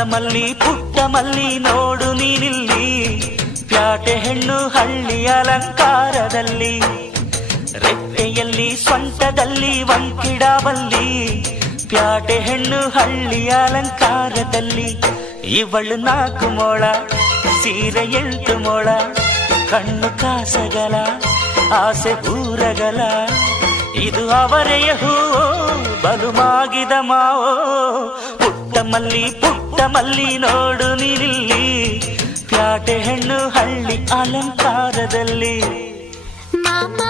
ಪುಟ್ಟ ಮಲ್ಲಿ ನೋಡು ನೀನಿಲ್ಲಿ, ಪ್ಯಾಟೆ ಹೆಣ್ಣು ಹಳ್ಳಿ ಅಲಂಕಾರದಲ್ಲಿ, ರೆಟ್ಟೆಯಲ್ಲಿ ಸೊಂಟದಲ್ಲಿ ವಂಕಿಡಾವಲ್ಲಿ, ಪ್ಯಾಟೆ ಹೆಣ್ಣು ಹಳ್ಳಿ ಅಲಂಕಾರದಲ್ಲಿ. ಇವಳು 4 ಮೊಳ ಸೀರೆ 8 ಮೊಳ, ಕಣ್ಣು ಕಾಸಗಲ ಆಸೆ ಊರಗಲ, ಇದು ಅವರೆಯ ಹೂವೋ ಬಲು ಮಾಗಿದ ಮಾವೋ. ಪುಟ್ಟ ಮಲ್ಲಿ ನೋಡು ನೀನಿಲ್ಲಿ, ಪ್ಯಾಟೆ ಹೆಣ್ಣು ಹಳ್ಳಿ ಅಲಂಕಾರದಲ್ಲಿ. ನಮ್ಮ